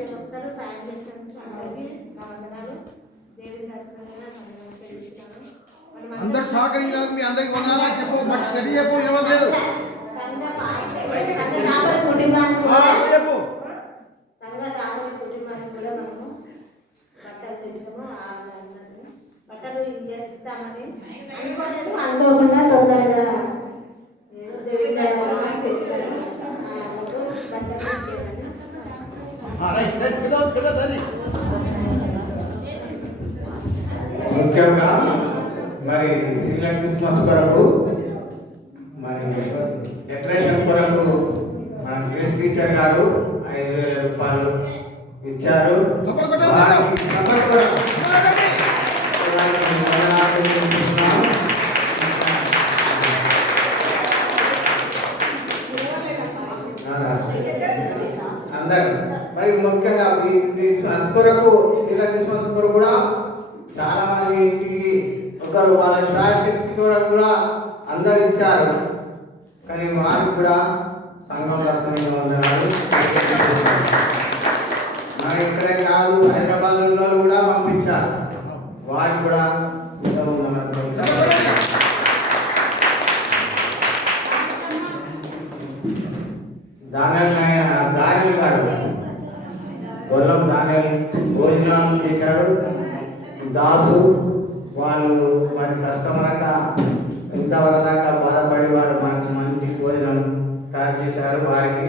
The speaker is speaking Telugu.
ప్రతి ఒక్కరూ సాయం చేసినందుకు అందరికీ నా వందనాలు. దేవుని తరపున చెల్లిస్తున్నాను. అందరు సహకరించాలి. మీ అందరికి వందనాలు చెప్పు. గట్టి చెప్పు. ఇవ్వలేదు సంఘ కాపరి కుటుంబానికి చెప్పు. సంఘ కాపరి కుటుంబానికి కూడా మనము బట్టలు తెచ్చుకోము. బట్టలు ఇస్తామని అనుకోలేదు, అనుకోకుండా తొందరగా తెచ్చుకోవడం బట్టలు ముఖ్యంగా మరి శ్రీలంక క్రిస్మస్ కొరకు మరి డెకరేషన్ కొరకు మన క్రిస్ టీచర్ గారు 5,000 రూపాయలు ఇచ్చారు. అందరు మరి ముఖ్యంగా ఈ క్రిస్మస్ కొరకు శ్రీలంక క్రిస్మస్ కొరకు కూడా చాలా మంది ఇంటికి ఒకరు వాళ్ళ శక్తి కొరకు కూడా అందరు ఇచ్చారు. కానీ వారికి కూడా సంఘం తరపున వందనాలు. మన ఇక్కడే కాదు, హైదరాబాద్ ఉన్న వాళ్ళు కూడా పంపించారు. వారికి కూడా దానిలు గారు గొల్లం దానిలు భోజనాలు చేశాడు. దాసు వాళ్ళు మరి కష్టమనక ఇంతవరకు దాకా బాధపడి వారు మనకు మంచి భోజనం తయారు చేశారు. వారికి